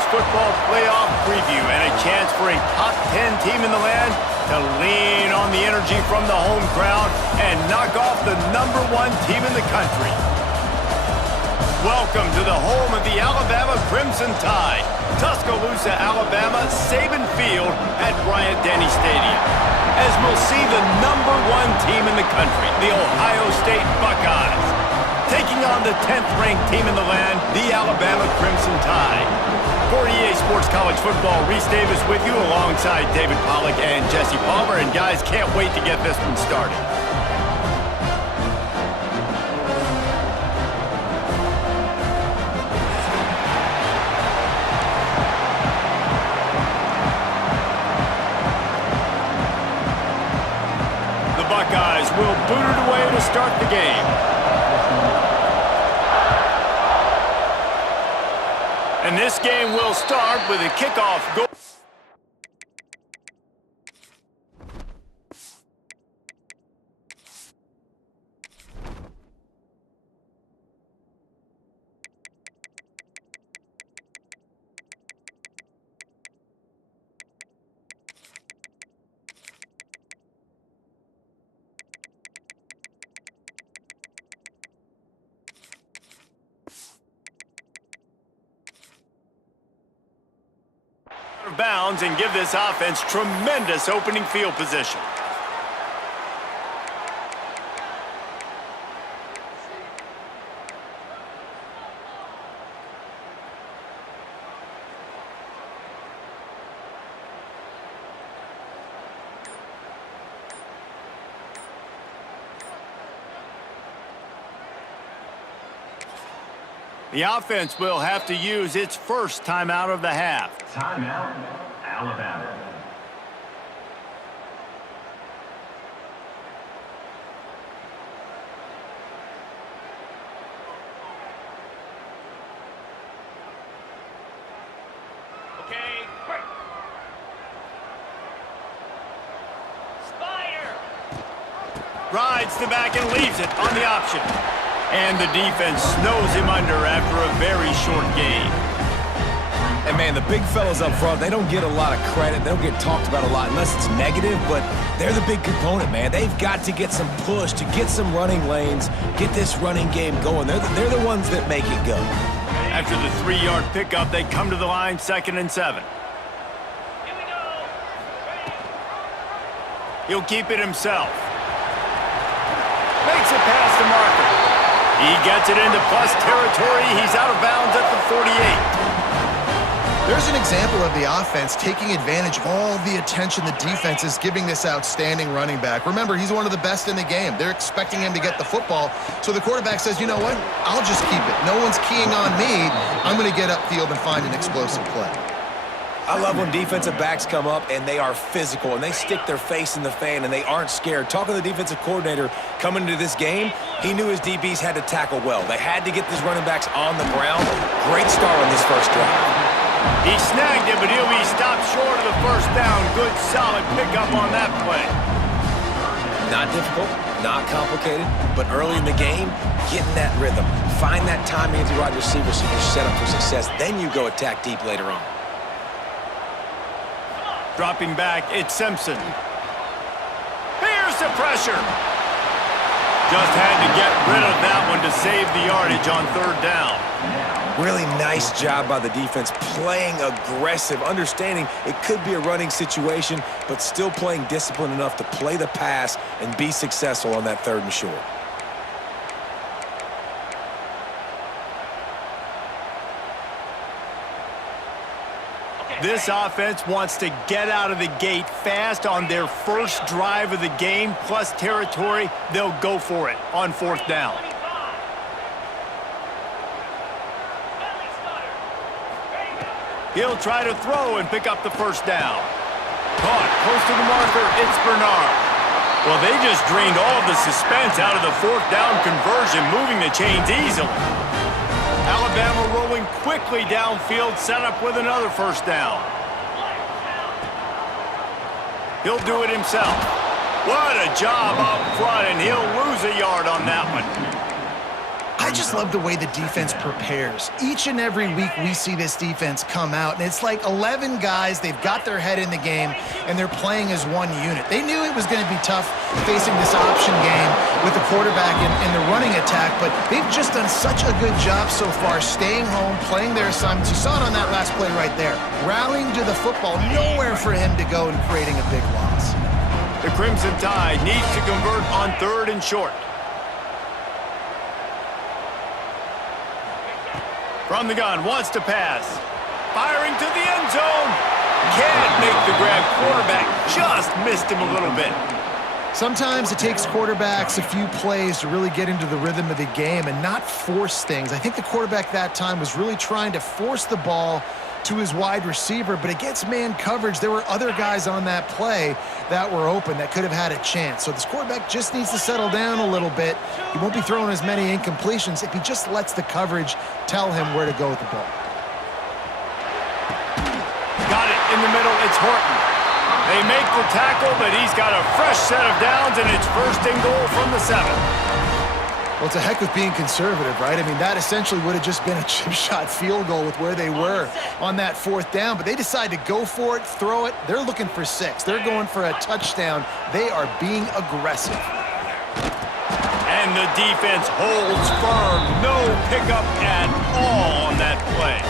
college football playoff preview and a chance for a top 10 team in the land to lean on the energy from the home crowd and knock off the #1 team in the country. Welcome to the home of the Alabama Crimson Tide, Tuscaloosa, Alabama, Saban Field at Bryant-Denny Stadium. As we'll see the #1 team in the country, the Ohio State Buckeyes, taking on the 10th-ranked team in the land, the Alabama Crimson Tide. For EA Sports College Football, Reese Davis with you alongside David Pollack and Jesse Palmer. And guys, can't wait to get this one started. The Buckeyes will boot it away to start the game. And this game will start with a kickoff goal. Bounds and give this offense tremendous opening field position. The offense will have to use its first timeout of the half. Timeout, Alabama. Okay, break. Spider. Rides the back and leaves it on the option. And the defense snows him under after a very short game. And, man, the big fellas up front, they don't get a lot of credit. They don't get talked about a lot unless it's negative, but they're the big component, man. They've got to get some push, to get some running lanes, get this running game going. They're the ones that make it go. After the 3-yard pickup, they come to the line, 2nd and 7. Here we go. He'll keep it himself. Makes it past the marker. He gets it into plus territory. He's out of bounds at the 48. There's an example of the offense taking advantage of all the attention the defense is giving this outstanding running back. Remember, he's one of the best in the game. They're expecting him to get the football, so the quarterback says, you know what, I'll just keep it. No one's keying on me. I'm going to get upfield and find an explosive play. I love when defensive backs come up and they are physical and they stick their face in the fan and they aren't scared. Talking to the defensive coordinator coming into this game, he knew his DBs had to tackle well. They had to get these running backs on the ground. Great start on this first drive. He snagged it, but he'll be stopped short of the first down. Good, solid pickup on that play. Not difficult, not complicated, but early in the game, getting that rhythm. Find that timing with your wide receiver so you're set up for success. Then you go attack deep later on. Dropping back, it's Simpson. Here's the pressure. Just had to get rid of that one to save the yardage on 3rd down. Really nice job by the defense, playing aggressive, understanding it could be a running situation, but still playing disciplined enough to play the pass and be successful on that 3rd and short. This offense wants to get out of the gate fast on their first drive of the game, plus territory. They'll go for it on 4th down. He'll try to throw and pick up the first down. Caught close to the marker, it's Bernard. Well, they just drained all of the suspense out of the 4th down conversion, moving the chains easily. Alabama rolling quickly downfield, set up with another first down. He'll do it himself. What a job up front, and he'll lose a yard on that one. I I just love the way the defense prepares. Each and every week we see this defense come out, and it's like 11 guys, they've got their head in the game, and they're playing as one unit. They knew it was going to be tough facing this option game with the quarterback in the running attack, but they've just done such a good job so far staying home, playing their assignments. You saw it on that last play right there. Rallying to the football, nowhere for him to go and creating a big loss. The Crimson Tide needs to convert on 3rd and short. From the gun, wants to pass. Firing to the end zone. Can't make the grab. Quarterback just missed him a little bit. Sometimes it takes quarterbacks a few plays to really get into the rhythm of the game and not force things. I think the quarterback that time was really trying to force the ball to his wide receiver, but against man coverage, there were other guys on that play that were open that could have had a chance. So this quarterback just needs to settle down a little bit. He won't be throwing as many incompletions if he just lets the coverage tell him where to go with the ball. Got it in the middle. It's Horton. They make the tackle, but he's got a fresh set of downs, and it's 1st and goal from the 7. Well, it's a heck with being conservative, right? I mean, that essentially would have just been a chip shot field goal with where they were on that 4th down, but they decide to go for it, throw it. They're looking for 6. They're going for a touchdown. They are being aggressive. And the defense holds firm. No pickup at all on that play.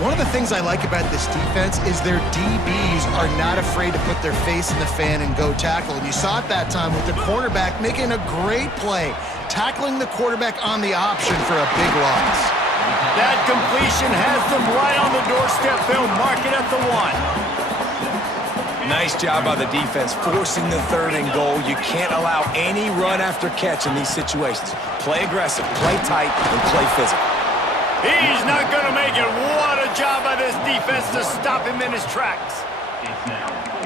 One of the things I like about this defense is their DBs are not afraid to put their face in the fan and go tackle. And you saw it that time with the cornerback making a great play, tackling the quarterback on the option for a big loss. That completion has them right on the doorstep. They'll mark it at the 1. Nice job by the defense forcing the 3rd and goal. You can't allow any run after catch in these situations. Play aggressive, play tight, and play physical. He's not going to make it. What a job by this defense to stop him in his tracks.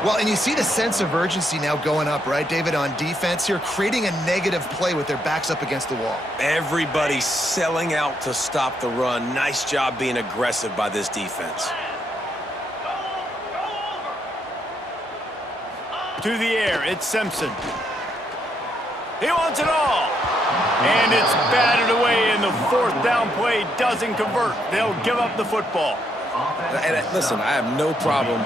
Well, and you see the sense of urgency now going up, right, David, on defense here, creating a negative play with their backs up against the wall. Everybody's selling out to stop the run. Nice job being aggressive by this defense. To the air, it's Simpson. He wants it all. And it's batted away, and the 4th down play doesn't convert. They'll give up the football. And listen, I have no problem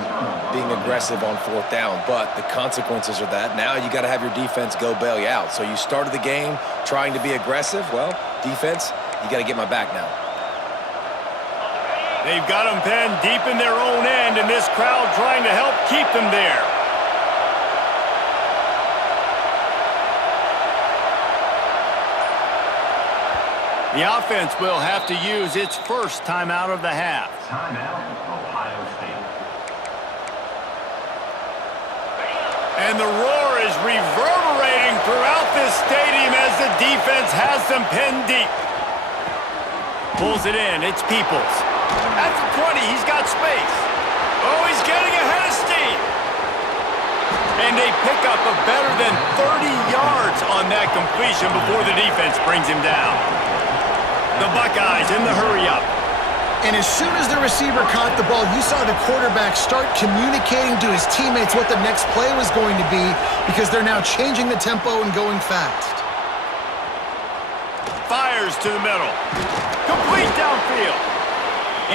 being aggressive on 4th down, but the consequences are that now you got to have your defense go bail you out. So you started the game trying to be aggressive. Well, defense, you got to get my back now. They've got them penned deep in their own end, and this crowd trying to help keep them there. The offense will have to use its first timeout of the half. Timeout, Ohio State. And the roar is reverberating throughout this stadium as the defense has them pinned deep. Pulls it in. It's Peoples. At the 20, he's got space. Oh, he's getting ahead of steam. And they pick up a better than 30 yards on that completion before the defense brings him down. The Buckeyes in the hurry-up. And as soon as the receiver caught the ball, you saw the quarterback start communicating to his teammates what the next play was going to be because they're now changing the tempo and going fast. Fires to the middle. Complete downfield.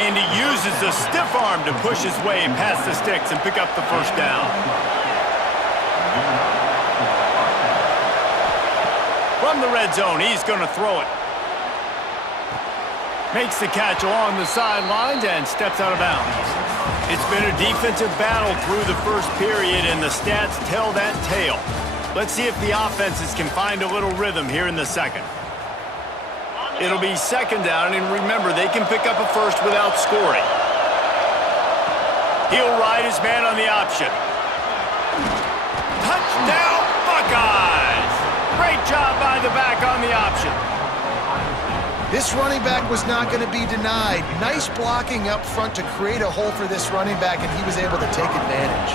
And he uses the stiff arm to push his way past the sticks and pick up the 1st down. From the red zone, he's going to throw it. Makes the catch along the sidelines and steps out of bounds. It's been a defensive battle through the 1st period, and the stats tell that tale. Let's see if the offenses can find a little rhythm here in the 2nd. It'll be 2nd down, and remember, they can pick up a 1st without scoring. He'll ride his man on the option. Touchdown, Buckeyes! Great job by the back on the option. This running back was not going to be denied. Nice blocking up front to create a hole for this running back, and he was able to take advantage.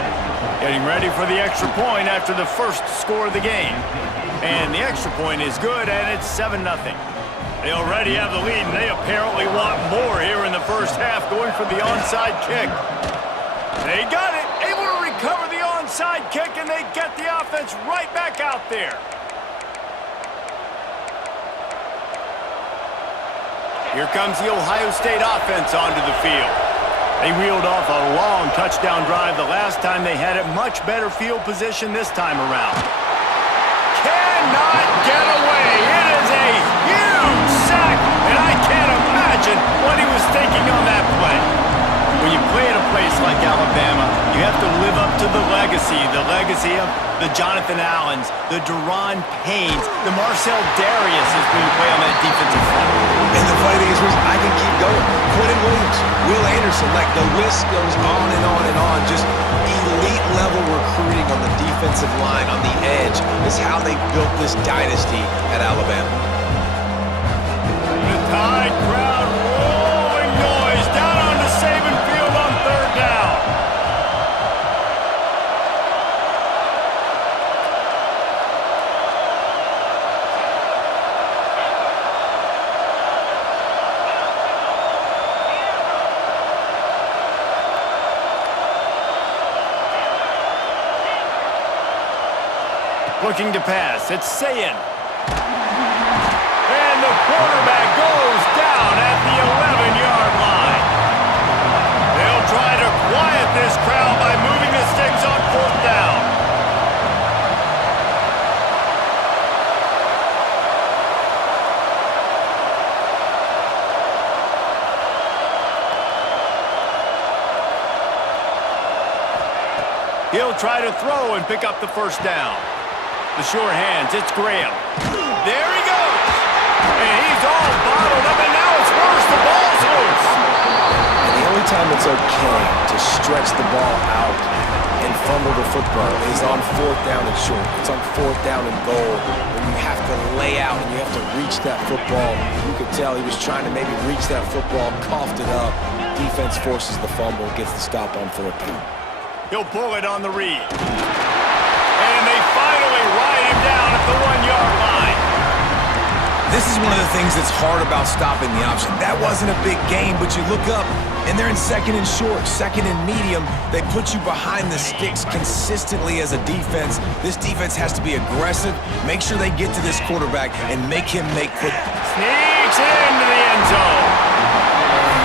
Getting ready for the extra point after the 1st score of the game. And the extra point is good, and it's 7-0. They already have the lead, and they apparently want more here in the 1st half, going for the onside kick. They got it, able to recover the onside kick, and they get the offense right back out there. Here comes the Ohio State offense onto the field. They reeled off a long touchdown drive the last time they had it. Much better field position this time around. Cannot get away. It is a huge sack, and I can't imagine what he was thinking on that play. When you play at a place like Alabama, you have to live up to the legacy of the Jonathan Allens, the Deron Paynes, the Marcel Dariuses when you play on that defensive front. And the funny thing is, I can keep going. Quentin Williams, Will Anderson, like the list goes on and on and on. Just elite level recruiting on the defensive line, on the edge, is how they built this dynasty at Alabama. The Tide crowd rolling noise down onto Saban Field on third down. Looking to pass, it's Sayin. And the quarterback goes down at the 11-yard line. They'll try to quiet this crowd by moving the sticks on fourth down. He'll try to throw and pick up the first down. The sure hands, it's Graham. There he goes. And he's all bottled up, and now it's worse. The ball's loose. And the only time it's okay to stretch the ball out and fumble the football is on fourth down and short. It's on fourth down and goal when you have to lay out and you have to reach that football. You could tell he was trying to maybe reach that football, coughed it up. Defense forces the fumble, gets the stop on fourth down. He'll pull it on the read. And they finally ride him down at the 1-yard line. This is one of the things that's hard about stopping the option. That wasn't a big gain, but you look up, and they're in second and short, second and medium. They put you behind the sticks consistently as a defense. This defense has to be aggressive, make sure they get to this quarterback, and make him make quick. Sneaks into the end zone.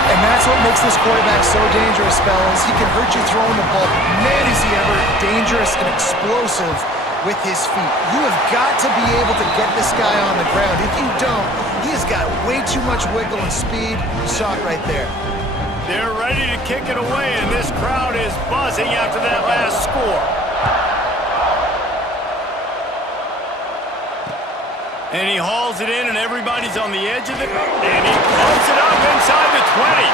And that's what makes this quarterback so dangerous, fellas. He can hurt you throwing the ball. Man, is he ever dangerous and explosive with his feet. You have got to be able to get this guy on the ground. If you don't, he has got way too much wiggle and speed. You saw it right there. They're ready to kick it away, and this crowd is buzzing after that last score. And he hauls it in, and everybody's on the edge of it. And he pumps it up inside the 20.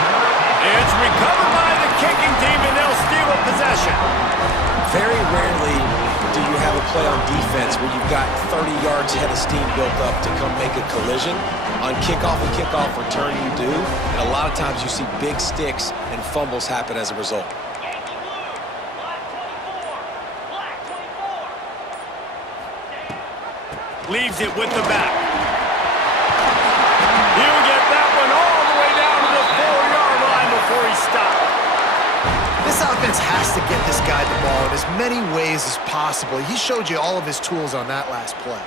It's recovered by the kicking team, and they'll steal a possession. Very rarely do you have a play on defense where you've got 30 yards head of steam built up to come make a collision. On kickoff and kickoff return you do, and a lot of times you see big sticks and fumbles happen as a result. Leaves it with the back. He'll get that one all the way down to the 4-yard line before he stopped. This offense has to get this guy the ball in as many ways as possible. He showed you all of his tools on that last play.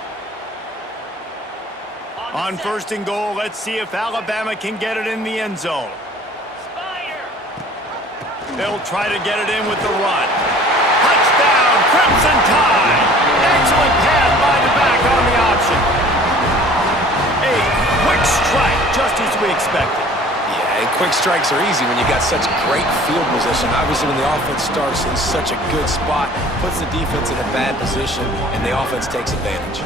On first and goal, let's see if Alabama can get it in the end zone. They'll try to get it in with the run. Touchdown, Crimson Tide! Excellent pass by the back on the option. A quick strike, just as we expected. Yeah, and quick strikes are easy when you got such great field position. Obviously, when the offense starts in such a good spot, puts the defense in a bad position, and the offense takes advantage.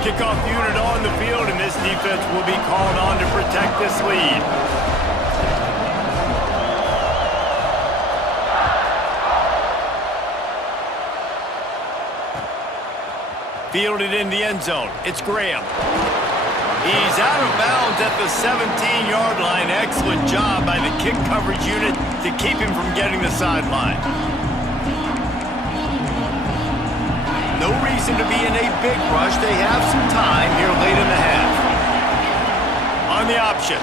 Kickoff unit on the field, and this defense will be called on to protect this lead. Fielded in the end zone. It's Graham. He's out of bounds at the 17-yard line. Excellent job by the kick coverage unit to keep him from getting the sideline. No reason to be in a big rush. They have some time here late in the half. On the option.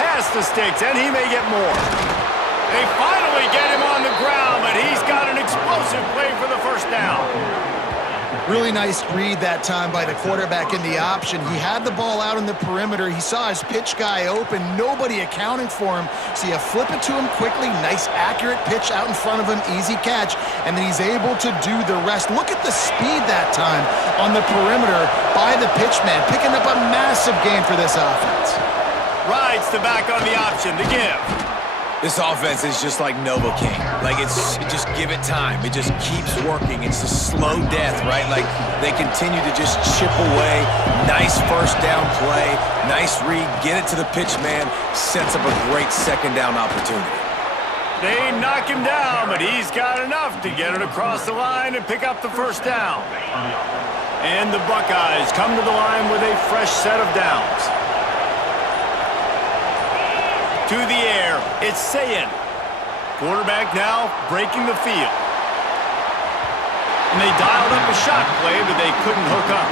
Past the sticks, and he may get more. They finally get him on the ground, but he's got an explosive play for the first down. Really nice read that time by the quarterback in the option. He had the ball out in the perimeter. He saw his pitch guy open, nobody accounting for him. So you flip it to him quickly, nice accurate pitch out in front of him, easy catch, and then he's able to do the rest. Look at the speed that time on the perimeter by the pitchman, picking up a massive gain for this offense. Rides the back on the option, the give. This offense is just like Novocaine. Like, just give it time. It just keeps working. It's a slow death, right? Like, they continue to just chip away. Nice first down play. Nice read. Get it to the pitch man. Sets up a great second down opportunity. They knock him down, but he's got enough to get it across the line and pick up the first down. And the Buckeyes come to the line with a fresh set of downs. To the air, it's Sayin. Quarterback now breaking the field. And they dialed up a shot play, but they couldn't hook up.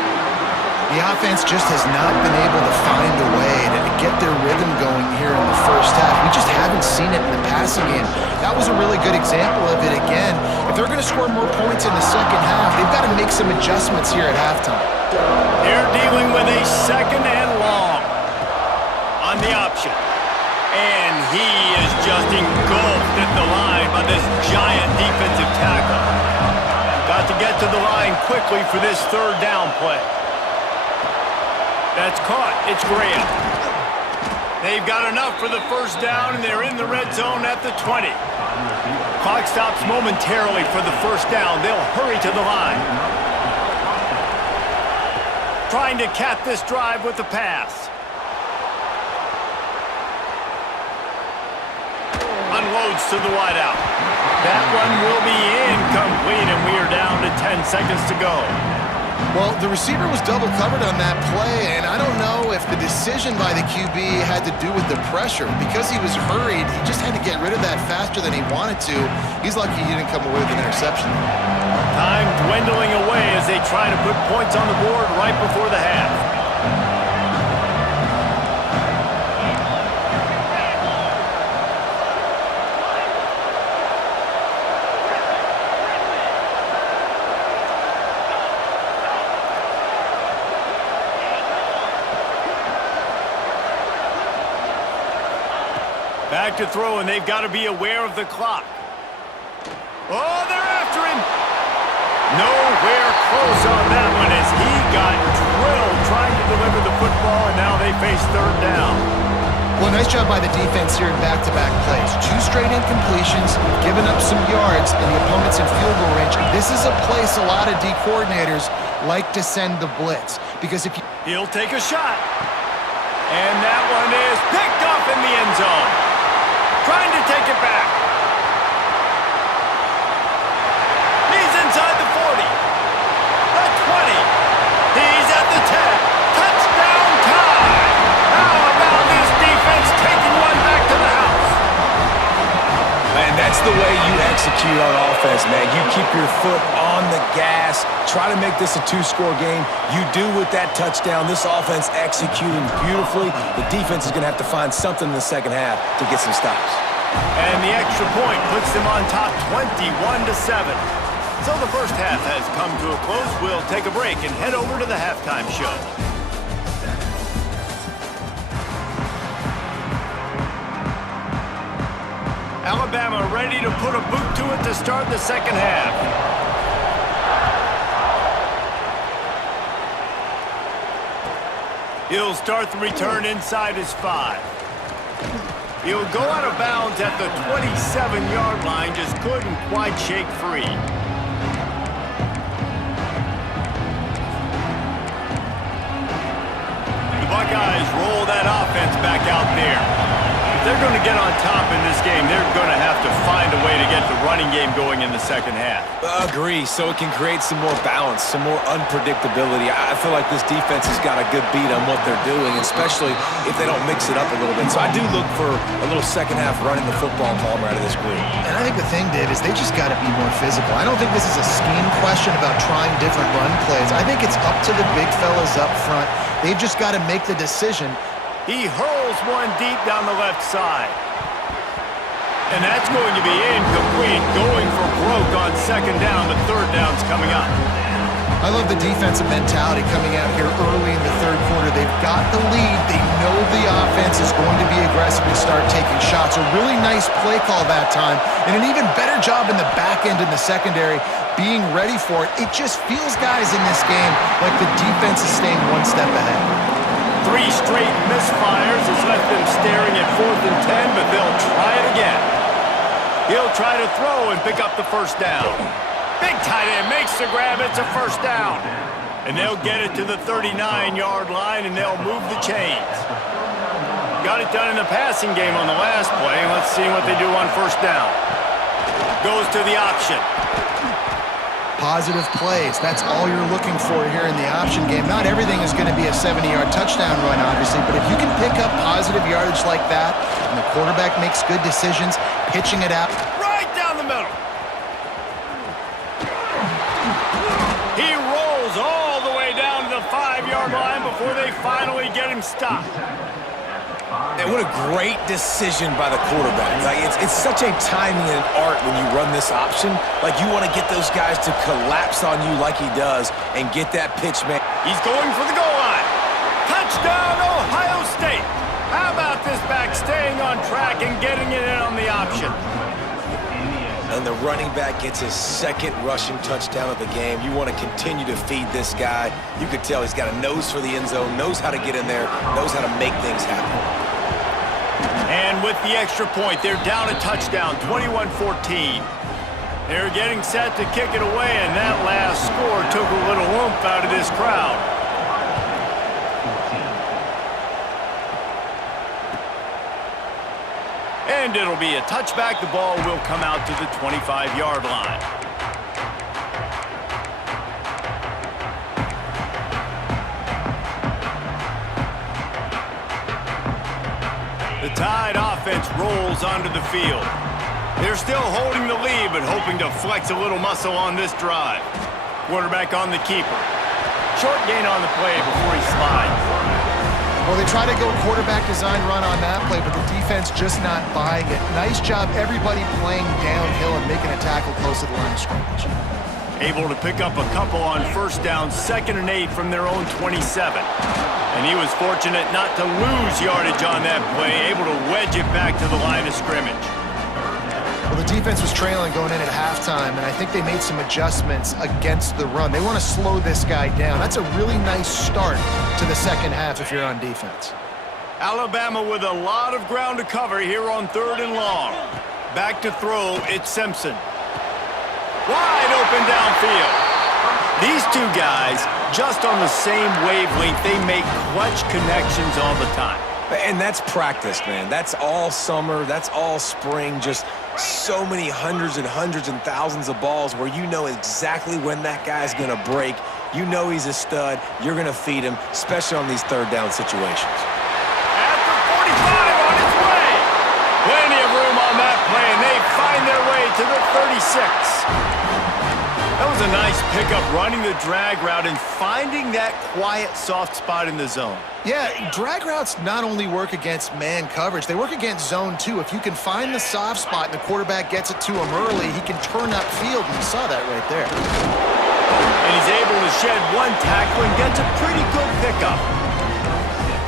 The offense just has not been able to find a way to get their rhythm going here in the first half. We just haven't seen it in the passing game. That was a really good example of it again. If they're going to score more points in the second half, they've got to make some adjustments here at halftime. They're dealing with a second and long on the option. And he is just engulfed at the line by this giant defensive tackle. Got to get to the line quickly for this third down play. That's caught. It's Graham. They've got enough for the first down, and they're in the red zone at the 20. Clock stops momentarily for the first down. They'll hurry to the line. Trying to cap this drive with the pass. Unloads to the wideout. That one will be incomplete, and we are down to 10 seconds to go. Well, the receiver was double covered on that play, and I don't know if the decision by the QB had to do with the pressure. Because he was hurried, he just had to get rid of that faster than he wanted to. He's lucky he didn't come away with an interception. Time dwindling away as they try to put points on the board right before the half. Back to throw, and they've got to be aware of the clock. Oh, they're after him. Nowhere close on that one as he got drilled trying to deliver the football, and now they face third down. Well, nice job by the defense here in back-to-back plays. 2 straight incompletions, giving up some yards, and the opponent's in field goal range. This is a place a lot of D coordinators like to send the blitz, because if you... He'll take a shot. And that one is picked off in the end zone. Trying to take it back. He's inside the 40. The 20. He's at the 10. Touchdown time. How about this defense taking one back to the house? Man, that's the way you execute on offense, man. You keep your foot on the gas. Try to make this a 2-score game. You do with that touchdown. This offense executing beautifully. The defense is going to have to find something in the second half to get some stops. And the extra point puts them on top 21-7. So the first half has come to a close. We'll take a break and head over to the halftime show. Alabama ready to put a boot to it to start the second half. He'll start the return inside his 5. He'll go out of bounds at the 27-yard line, just couldn't quite shake free. The Buckeyes roll that offense back out there. If they're going to get on top in this game, they're going to have to find a way to get the running game going in the second half. Agree, so it can create some more balance, some more unpredictability. I feel like this defense has got a good beat on what they're doing, especially if they don't mix it up a little bit. So I do look for a little second half running the football ball out of this group. And I think the thing, Dave, is they just got to be more physical. I don't think this is a scheme question about trying different run plays. I think it's up to the big fellas up front. They've just got to make the decision. He hurls one deep down the left side. And that's going to be incomplete, going for broke on second down, but third down's coming up. I love the defensive mentality coming out here early in the third quarter. They've got the lead. They know the offense is going to be aggressive and start taking shots. A really nice play call that time, and an even better job in the back end in the secondary being ready for it. It just feels, guys, in this game like the defense is staying one step ahead. 3 straight misfires has left them staring at 4th and 10, but they'll try it again. He'll try to throw and pick up the first down. Big tight end makes the grab. It's a first down. And they'll get it to the 39-yard line, and they'll move the chains. Got it done in the passing game on the last play, and let's see what they do on first down. Goes to the option. Positive plays. That's all you're looking for here in the option game. Not everything is going to be a 70-yard touchdown run, obviously, but if you can pick up positive yardage like that, and the quarterback makes good decisions, pitching it out. Right down the middle. He rolls all the way down to the 5-yard line before they finally get him stopped. And what a great decision by the quarterback. Like, it's such a timing and art when you run this option. Like, you want to get those guys to collapse on you like he does and get that pitch, man. He's going for the goal line. Touchdown, Ohio State. How about this back staying on track and getting it in on the option? And the running back gets his 2nd rushing touchdown of the game. You want to continue to feed this guy. You could tell he's got a nose for the end zone, knows how to get in there, knows how to make things happen. And with the extra point, they're down a touchdown, 21-14. They're getting set to kick it away, and that last score took a little oomph out of this crowd. And it'll be a touchback. The ball will come out to the 25-yard line. The Tide offense rolls onto the field. They're still holding the lead, but hoping to flex a little muscle on this drive. Quarterback on the keeper. Short gain on the play before he slides. Well, they try to go quarterback design run on that play, but the defense just not buying it. Nice job, everybody playing downhill and making a tackle close to the line of scrimmage. Able to pick up a couple on first down, 2nd and 8 from their own 27. And he was fortunate not to lose yardage on that play, able to wedge it back to the line of scrimmage. Well, the defense was trailing going in at halftime, and I think they made some adjustments against the run. They want to slow this guy down. That's a really nice start to the second half if you're on defense. Alabama with a lot of ground to cover here on 3rd and long. Back to throw, it's Simpson. Wide open downfield. These two guys, just on the same wavelength, they make clutch connections all the time. And that's practice, man. That's all summer. That's all spring. Just so many hundreds and thousands of balls where you know exactly when that guy's going to break. You know he's a stud. You're going to feed him, especially on these 3rd down situations. At the 45 on its way. Plenty of room on that play, and they find their way to the 36. That was a nice pickup, running the drag route and finding that quiet, soft spot in the zone. Yeah, drag routes not only work against man coverage, they work against zone too. If you can find the soft spot and the quarterback gets it to him early, he can turn upfield, and you saw that right there. And he's able to shed one tackle and gets a pretty good pickup.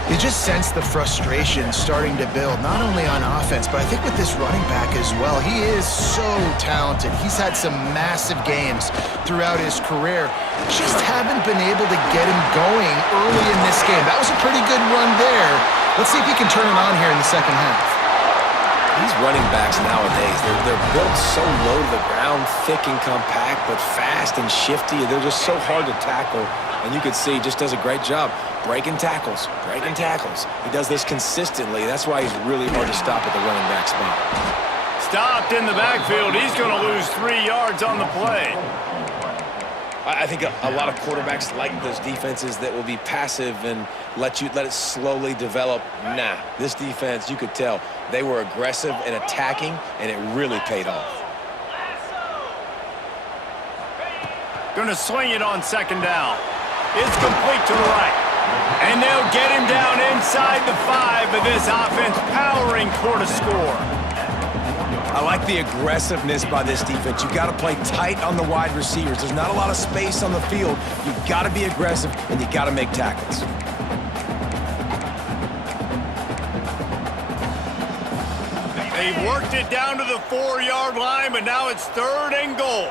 You just sense the frustration starting to build, not only on offense, but I think with this running back as well. He is so talented. He's had some massive games throughout his career. Just haven't been able to get him going early in this game. That was a pretty good run there. Let's see if he can turn it on here in the second half. These running backs nowadays, they're built so low to the ground, thick and compact, but fast and shifty. They're just so hard to tackle. And you could see he just does a great job breaking tackles. He does this consistently. That's why he's really hard to stop at the running back spot. Stopped in the backfield. He's going to lose 3 yards on the play. I think a lot of quarterbacks like those defenses that will be passive and let it slowly develop. Nah, this defense, you could tell, they were aggressive and attacking, and it really paid off. Going to sling it on 2nd down. It's complete to the right. And they'll get him down inside the 5, but this offense powering toward a score. I like the aggressiveness by this defense. You got to play tight on the wide receivers. There's not a lot of space on the field. You got to be aggressive, and you got to make tackles. They've worked it down to the 4-yard line, but now it's 3rd and goal.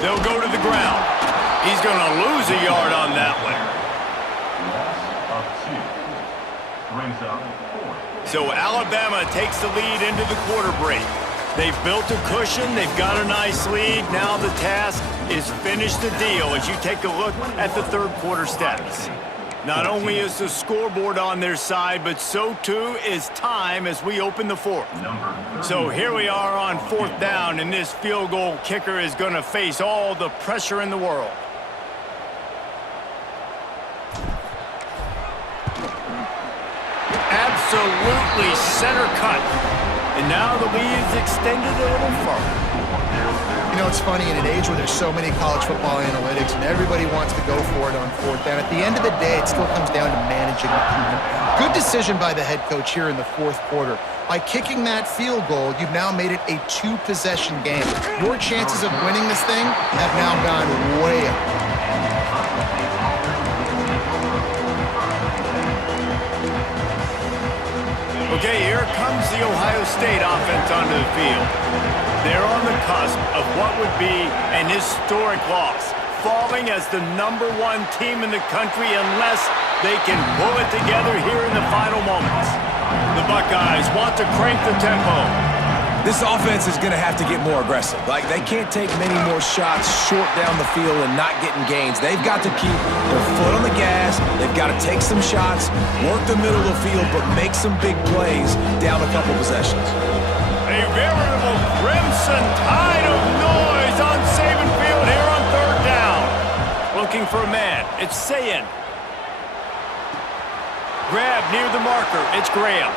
They'll go to the ground. He's going to lose a yard on that one. Brings up 4. So Alabama takes the lead into the quarter break. They've built a cushion. They've got a nice lead. Now the task is finish the deal as you take a look at the third quarter stats. Not only is the scoreboard on their side, but so too is time as we open the fourth. So here we are on 4th down, and this field goal kicker is going to face all the pressure in the world. Absolutely center cut. And now the lead is extended a little further. You know, it's funny, in an age where there's so many college football analytics and everybody wants to go for it on 4th down, at the end of the day, it still comes down to managing the team. Good decision by the head coach here in the 4th quarter. By kicking that field goal, you've now made it a 2-possession game. Your chances of winning this thing have now gone way up. Okay, here comes the Ohio State offense onto the field. They're on the cusp of what would be an historic loss, falling as the #1 team in the country unless they can pull it together here in the final moments. The Buckeyes want to crank the tempo. This offense is going to have to get more aggressive. Like, they can't take many more shots short down the field and not getting gains. They've got to keep their foot on the gas. They've got to take some shots, work the middle of the field, but make some big plays down a couple possessions. A veritable crimson tide of noise on Saban Field here on 3rd down. Looking for a man. It's Sayin. Grab near the marker. It's Graham.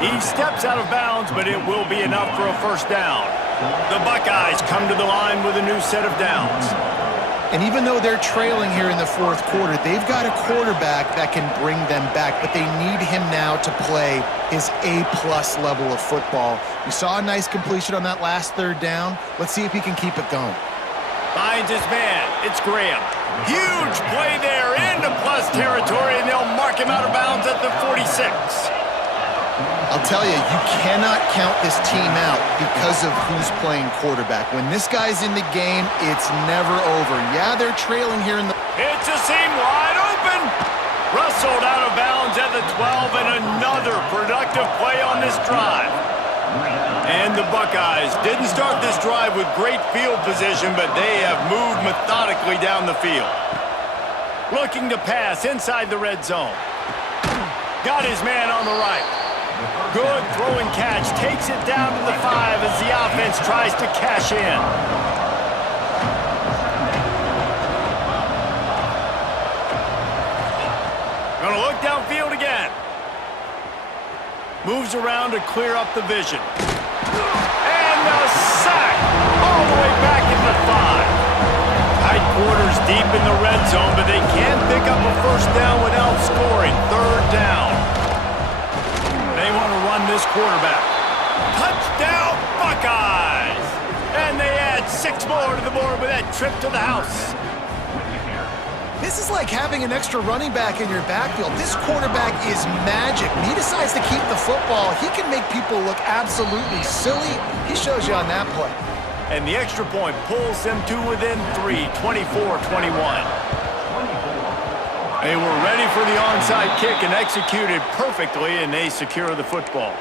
He steps out of bounds, but it will be enough for a 1st down. The Buckeyes come to the line with a new set of downs. And even though they're trailing here in the 4th quarter, they've got a quarterback that can bring them back, but they need him now to play his A-plus level of football. We saw a nice completion on that last 3rd down. Let's see if he can keep it going. Finds his man. It's Graham. Huge play there into plus territory, and they'll mark him out of bounds at the 46. I'll tell you, you cannot count this team out because of who's playing quarterback. When this guy's in the game, it's never over. Yeah, they're trailing here in the... It's a seam wide open. Rustled out of bounds at the 12, and another productive play on this drive. And the Buckeyes didn't start this drive with great field position, but they have moved methodically down the field. Looking to pass inside the red zone. Got his man on the right. Good throw and catch. Takes it down to the 5 as the offense tries to cash in. Gonna look downfield again. Moves around to clear up the vision. And the sack all the way back in the 5. Tight quarters deep in the red zone, but they can't pick up a 1st down without scoring. 3rd down. They want to run this quarterback. Touchdown, Buckeyes! And they add 6 more to the board with that trip to the house. This is like having an extra running back in your backfield. This quarterback is magic. When he decides to keep the football, he can make people look absolutely silly. He shows you on that play. And the extra point pulls them to within 3, 24-21. They were ready for the onside kick and executed perfectly, and they secure the football.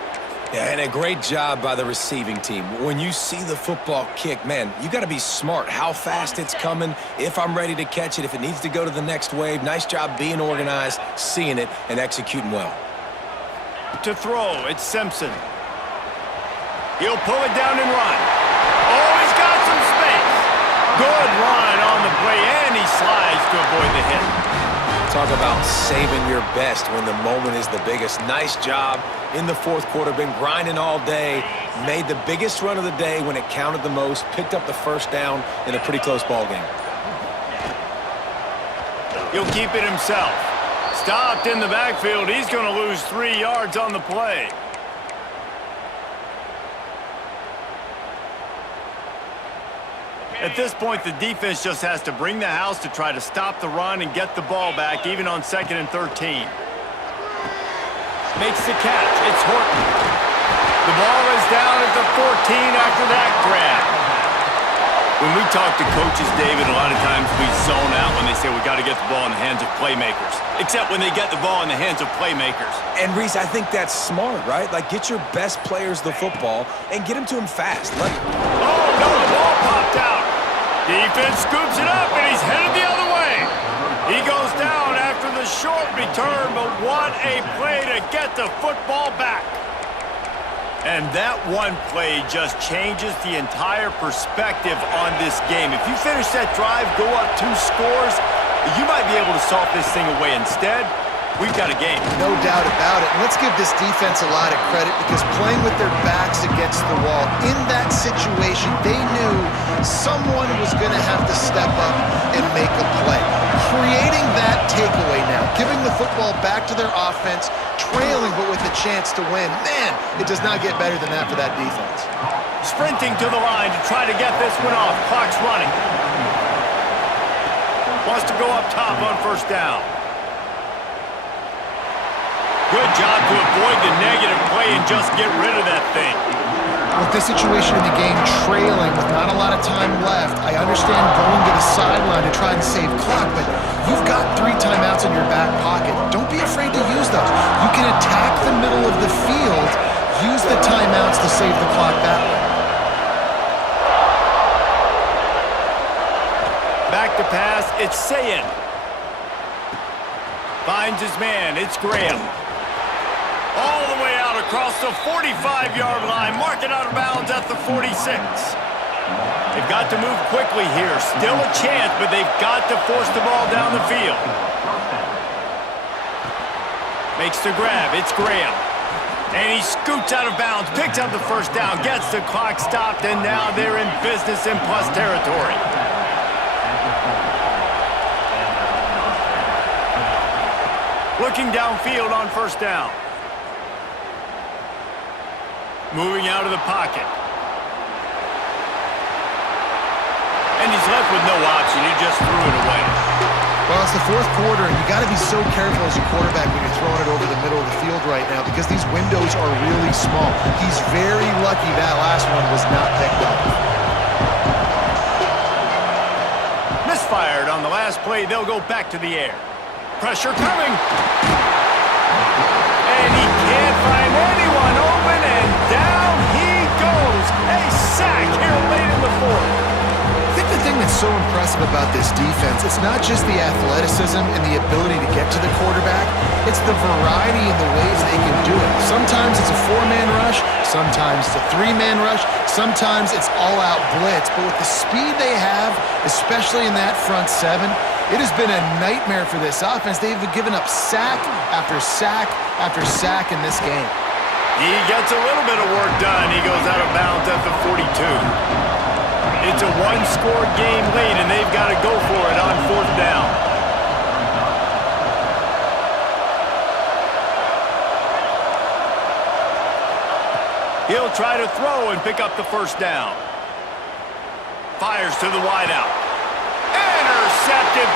Yeah, and a great job by the receiving team. When you see the football kick, man, you got to be smart how fast it's coming, if I'm ready to catch it, if it needs to go to the next wave. Nice job being organized, seeing it, and executing well. To throw, it's Simpson. He'll pull it down and run. Oh, he's got some space. Good run on the play, and he slides to avoid the hit. Talk about saving your best when the moment is the biggest. Nice job in the 4th quarter. Been grinding all day. Made the biggest run of the day when it counted the most. Picked up the 1st down in a pretty close ball game. He'll keep it himself. Stopped in the backfield. He's going to lose 3 yards on the play. At this point, the defense just has to bring the house to try to stop the run and get the ball back, even on 2nd and 13. Makes the catch. It's Horton. The ball is down at the 14 after that grab. When we talk to coaches, David, a lot of times we zone out when they say we got to get the ball in the hands of playmakers, except when they get the ball in the hands of playmakers. And, Reese, I think that's smart, right? Like, get your best players the football and get them to him fast. Oh, no, the ball popped out. Defense scoops it up, and he's headed the other way. He goes down after the short return, but what a play to get the football back. And that one play just changes the entire perspective on this game. If you finish that drive, go up 2 scores, you might be able to solve this thing away. Instead, we've got a game. No doubt about it. And let's give this defense a lot of credit because playing with their backs against the wall, in that situation, they knew someone was going to have to step up and make a play. Creating that takeaway now, giving the football back to their offense, trailing but with a chance to win. Man, it does not get better than that for that defense. Sprinting to the line to try to get this one off. Clock's running. Wants to go up top on 1st down. Good job to avoid the negative play and just get rid of that thing. With this situation in the game, trailing with not a lot of time left, I understand going to the sideline to try and save clock, but you've got 3 timeouts in your back pocket. Don't be afraid to use those. You can attack the middle of the field, use the timeouts to save the clock that way. Back to pass, it's Sayin. Finds his man, it's Graham. All the way out across the 45-yard line, marking out of bounds at the 46. They've got to move quickly here. Still a chance, but they've got to force the ball down the field. Makes the grab, it's Graham. And he scoots out of bounds, picks up the 1st down, gets the clock stopped, and now they're in business in plus territory. Looking downfield on 1st down. Moving out of the pocket. And he's left with no option. He just threw it away. Well, it's the 4th quarter, and you got to be so careful as a quarterback when you're throwing it over the middle of the field right now because these windows are really small. He's very lucky that last one was not picked up. Misfired on the last play. They'll go back to the air. Pressure coming. And he can't find anyone open, and down he goes. A sack here late in the 4th. I think the thing that's so impressive about this defense, it's not just the athleticism and the ability to get to the quarterback, it's the variety in the ways they can do it. Sometimes it's a 4-man rush, sometimes it's a 3-man rush, sometimes it's all-out blitz, but with the speed they have, especially in that front 7, it has been a nightmare for this offense. They've given up sack after sack after sack in this game. He gets a little bit of work done. He goes out of bounds at the 42. It's a 1-score game late, and they've got to go for it on 4th down. He'll try to throw and pick up the 1st down. Fires to the wideout. Intercepted.